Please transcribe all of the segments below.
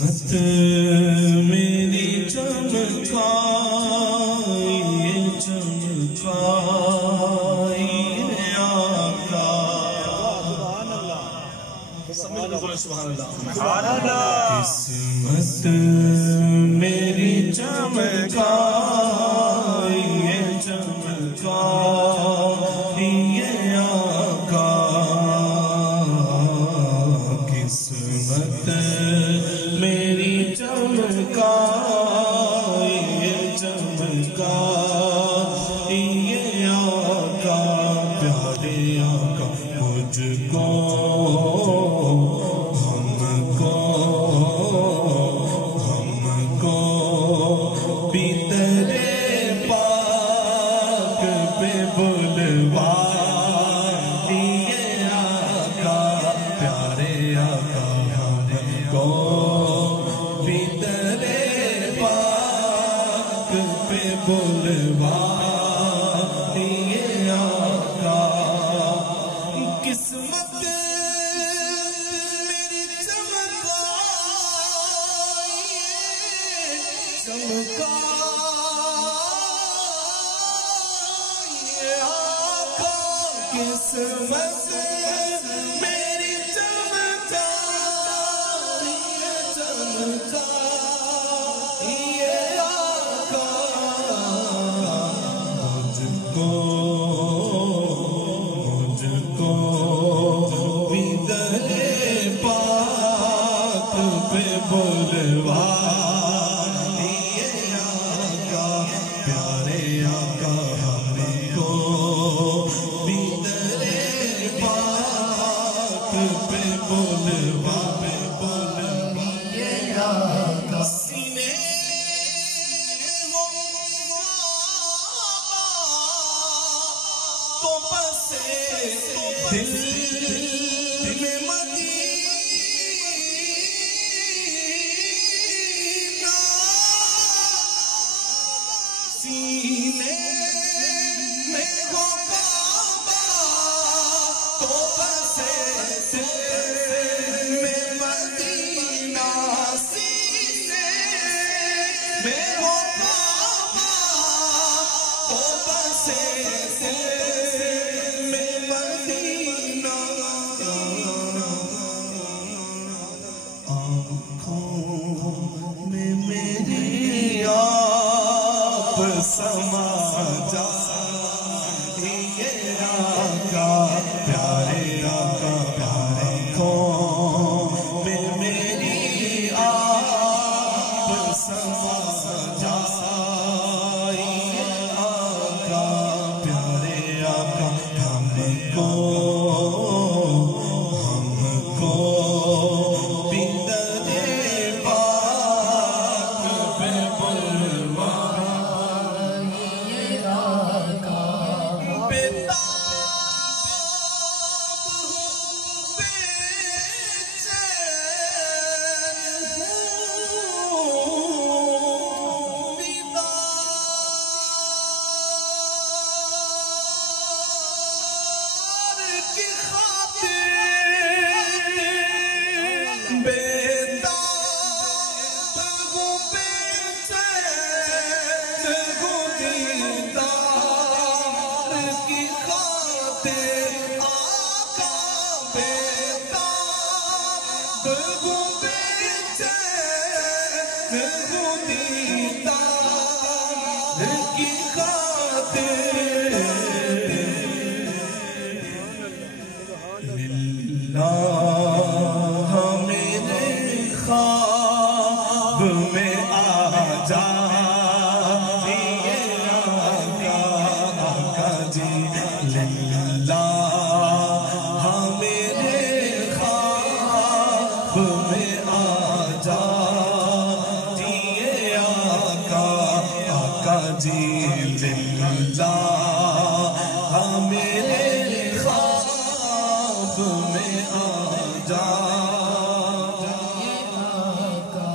قسمت میری چمکائی چمکائی آقا قسمت میری چمکائی چمکائی آقا قسمت میری چمکائی چمکائی آقا پیارے آقا مجھ کو بھی تیرے پاک پہ بلوا دیے آقا پیارے آقا ہم کو بھی تیرے پاک پہ بلوا دیے آقا قسمت میری چمکائے آقا قسمت میری چمکائے چمکائے آقا مجھ کو بھی تیرے پاک پہ بلوا دل میں مدینہ سینے میں ہو کعبہ تو بسے دل میں مدینہ سینے میں ہو کعبہ تو بسے سما جائیے آقا پیارے آقا آنکھوں میں میری آپ سما جائیے آقا پیارے آقا ہم کو بھی تیرے پاک پہ بلوا میرے خواب میں آ جائیے آقا جی للہ میرے خواب میں آ جائیے آقا جی للہ میرے خواب میں آ جائیے آقا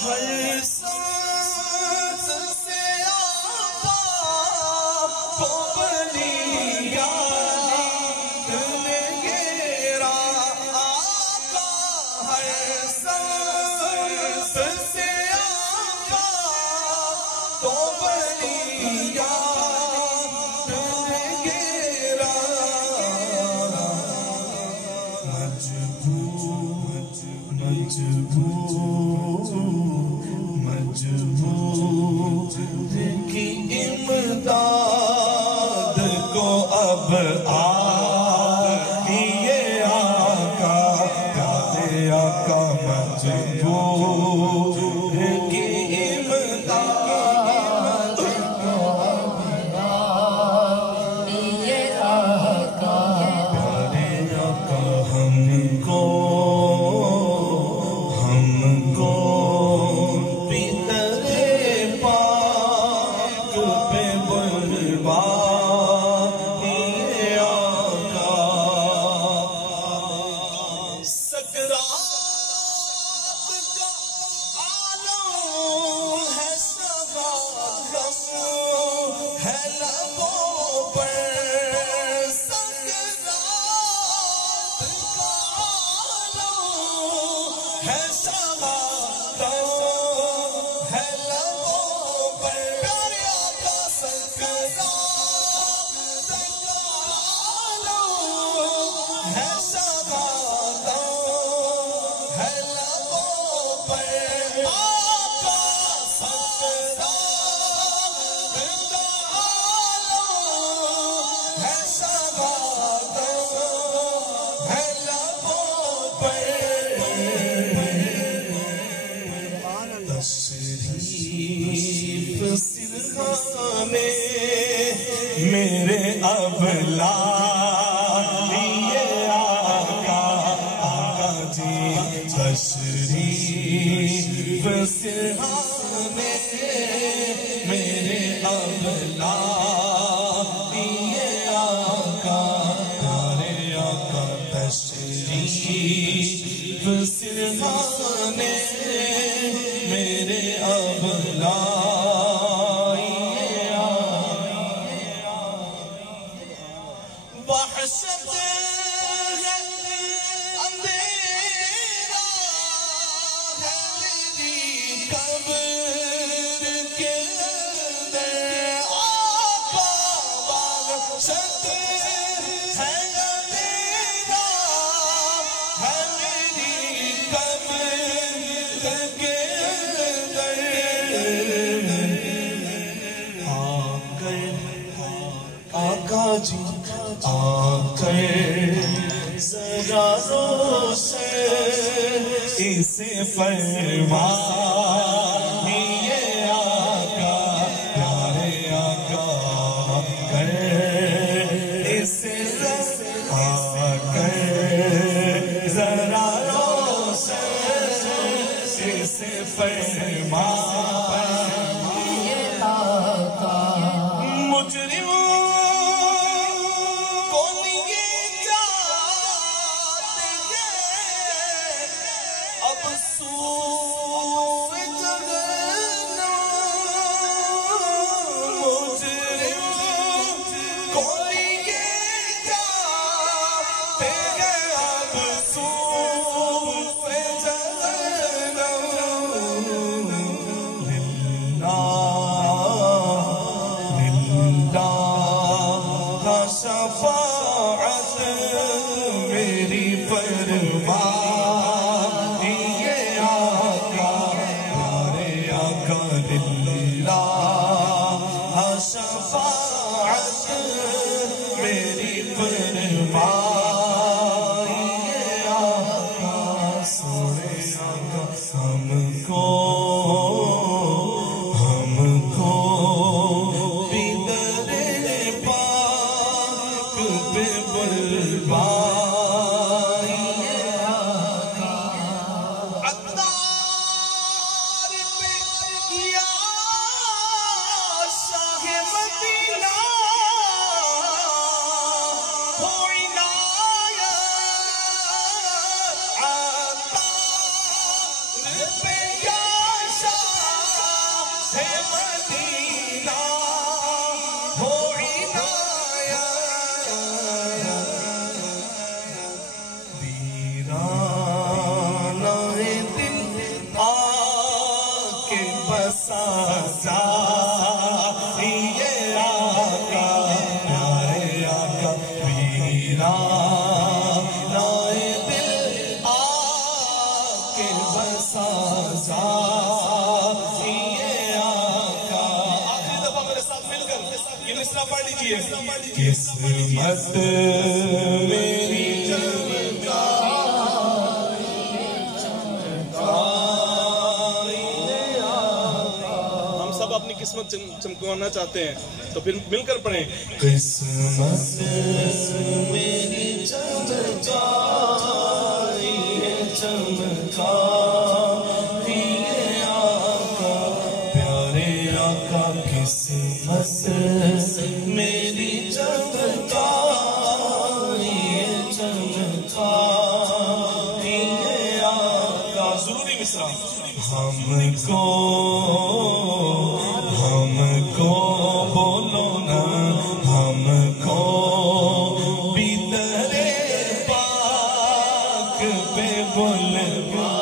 ہر سانس سے آقا کو بلی یاد نے گھیرا آقا ہر سانس سے آقا کو بلی یاد نے گھیرا مجبور کی امداد کو اب آئیے آقا پیارے آقا مجبور کی امداد کو اب آئیے آقا پیارے آقا ہم کو میرے اب لائیے آقا آقا جی تشریف سرحانے میرے اب لائیے آقا پیارے آقا تشریف سرحانے میرے اب وحشت ہے اندھیرا ہے میری قبر کے اندر آقا وحشت ہے اندھیرا ہے میری قبر کے اندر آقا جی آ کر ذرا روشن اسے فرمائیے آقا پیارے آقا آ کر اسے آ کر ذرا روشن اسے فرمائیے آقا مجرم شفاعت میری فرمائیے آقا پیارے آقا للہ شفاعت میری فرمائیے آقا سونے آقا ہم کو ہے مدینہ ہو عنایت ویرانہ دل آ کے بسا جائیے آقا پیارے آقا ویرانہ دل آ کے بسا جائیے آقا آخری دفعہ میرے ساتھ مل کر یہ مصرع پڑھ لیجئے قسمت میری اپنی قسمت چمکوانا چاہتے ہیں تو پھر مل کر پڑھیں قسمت میری چمکائیے چمکائیے آقا پیارے آقا قسمت میری چمکائیے چمکائیے آقا ضروری مصرع ہم کو بولو نا ہم کو بھی درے پاک پہ بولو